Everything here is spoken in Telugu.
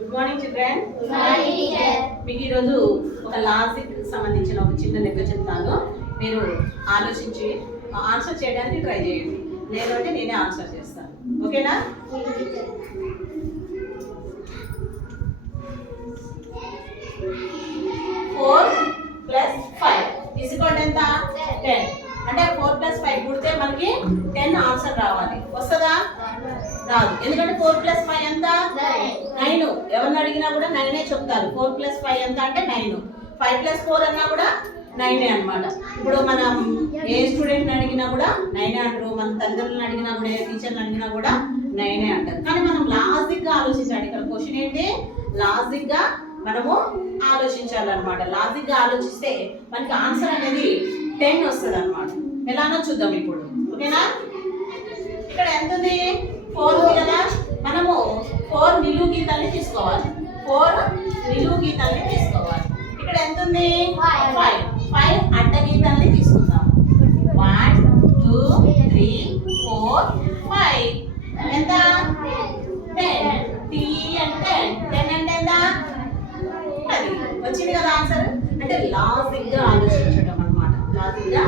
గుడ్ మార్నింగ్ చిల్డ్రన్ మీకు ఈరోజు ఒక లాజిక్ సంబంధించిన ఒక చిన్న లెక్క చెప్తాను. మీరు ఆలోచించి ఆన్సర్ చేయడానికి ట్రై చేయండి. లేదు అంటే నేనే ఆన్సర్ చేస్తాను. ఓకేనా? ఫోర్ ప్లస్ ఫైవ్ ఈక్వల్ ఎంత? టెన్ అంటే ఫోర్ ప్లస్ ఫైవ్ కుడితే మనకి టెన్ ఆన్సర్ రావాలి. వస్తుందా? రాదు. ఎందుకంటే ఫోర్ ప్లస్ నైన్. ఎవరిని అడిగినా కూడా నైనే చెప్తారు. ఫోర్ ప్లస్ ఫైవ్ ఎంత అంటే నైన్. ఫైవ్ ప్లస్ ఫోర్ అన్నా కూడా నైనే అన్నమాట. ఇప్పుడు మనం ఏ స్టూడెంట్ని అడిగినా కూడా నైనే అంటారు. మన తల్లిదండ్రులను అడిగినా కూడా ఏ టీచర్ని అడిగినా కూడా నైనే అంటారు. కానీ మనం లాజిక్గా ఆలోచించాలి. ఇక్కడ క్వశ్చన్ ఏంటి? లాజిక్గా మనము ఆలోచించాలన్నమాట. లాజిక్గా ఆలోచిస్తే మనకి ఆన్సర్ అనేది టెన్ వస్తుంది అనమాట ఎలానో చూద్దాం ఇప్పుడు. ఓకేనా? ఇక్కడ ఎంత ఉంది? ఫోర్ ఉంది కదా? గీతల్ని తీసుకోవాలి. ఫోర్ నిలువు గీతల్ని తీసుకోవాలి. ఇక్కడ ఎంత ఉంది. ఫైవ్ ఫైవ్ అడ్డ గీతల్ని తీసుకుందాం. One two three four five ఎంత? టెన్ టీ అంటే టెన్ అంటే ఎంత? వచ్చింది కదా ఆన్సర్ అంటే లాజిక్గా ఆలోచించడం అన్నమాట. లాజిక్గా